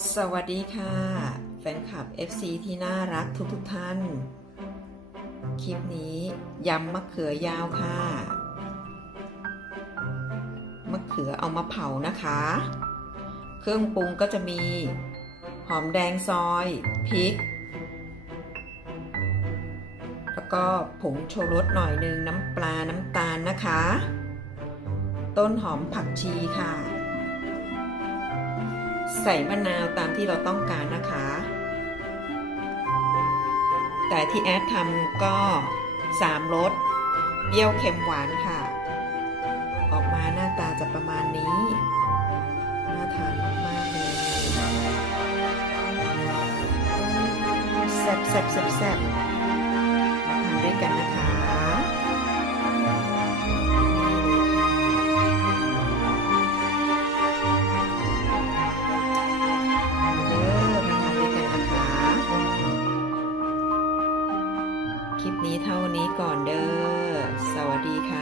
สวัสดีค่ะ แฟนคลับ FC ที่น่ารักทุกทุกท่าน คลิปนี้ยำมะเขือยาวค่ะ มะเขือเอามาเผานะคะ เครื่องปรุงก็จะมี หอมแดงซอยพริก แล้วก็ผงโชรสหน่อยหนึงน้ำปลาน้ำตาลนะคะ ต้นหอมผักชีค่ะ ใส่มะนาวตามที่เราต้องการนะคะ แต่ที่แอดทำก็สามรสเปรี้ยวเค็มหวานค่ะ ออกมาหน้าตาจะประมาณนี้ น่าทานมากๆเลยแซ่บแซ่บแซ่บแซ่บมาทานด้วยกันนะคะ คลิปนี้เท่านี้ก่อนเด้อ สวัสดีค่ะ